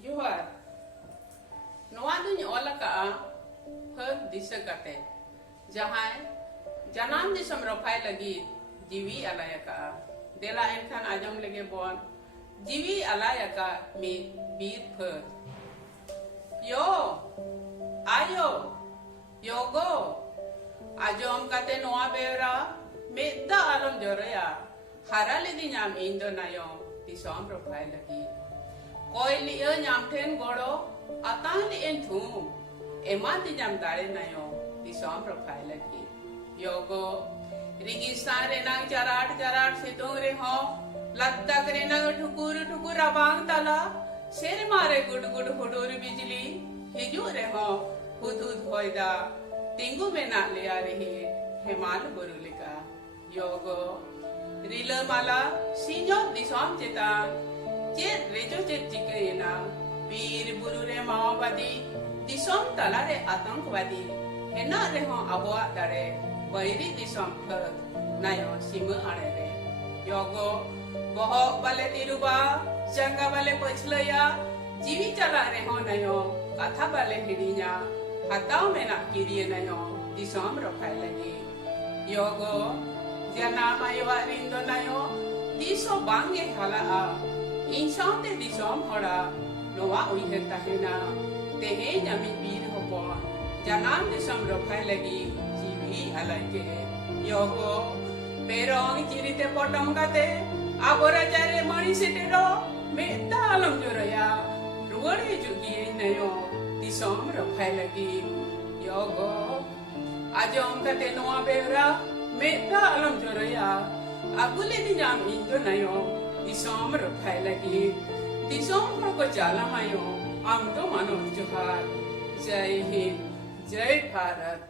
Juhar, noa dunya ola ka per disa kate. Jahai janam disam rafai lagi jiwi alaya ka. Dela enkan ajam lagi bon jiwi alaya ka mi bir per. Yo, ayo, yogo, ajam kate noa bera medda alam joraya. Harale di nyam indo nayo disam rafai lagi. Koi liya nyam ten goro atang li enthum eman di nyam dare nayo di som profile lagi yogo Registan renang jarat situng re ho Ladakh renang ठुकुर abang tala ser mare gud hudur bijli hiju re ho hudud hoida tingu mena liya rehi hemal burulika yogo rila mala sinyo di som cetan Jet rejo jet jikena bir burure maoवादी Disom तलारे आतंकवादी हेना रे हो अबवा दारे बैरी दिसोम फ नायो SIM आने रे योगो बहो वाले तिरुबा जंगा वाले पछलया जीवी चला रे हो नायो कथा वाले हिडिया हताओ में ना किरिए नायो दिसोम रखाय लगी योगो जना मायवा रिंदो नायो दिसो बांगे हाला आ इंसान ते दिसोम होड़ा नोवा उइहे ताहेना तेहे nyami bir hopon janam disam rafai lagi jiwi alake yogo perong cirite potong kate abora jare mari setero meta alam joraya ruare jugi nayo disam rafai lagi yogo ajom kate noa bera meta alam joraya agule di jam indo nayo disam rafai lagi disam ko jala mayo am तो मानो जोहार जय हिंद जय भारत।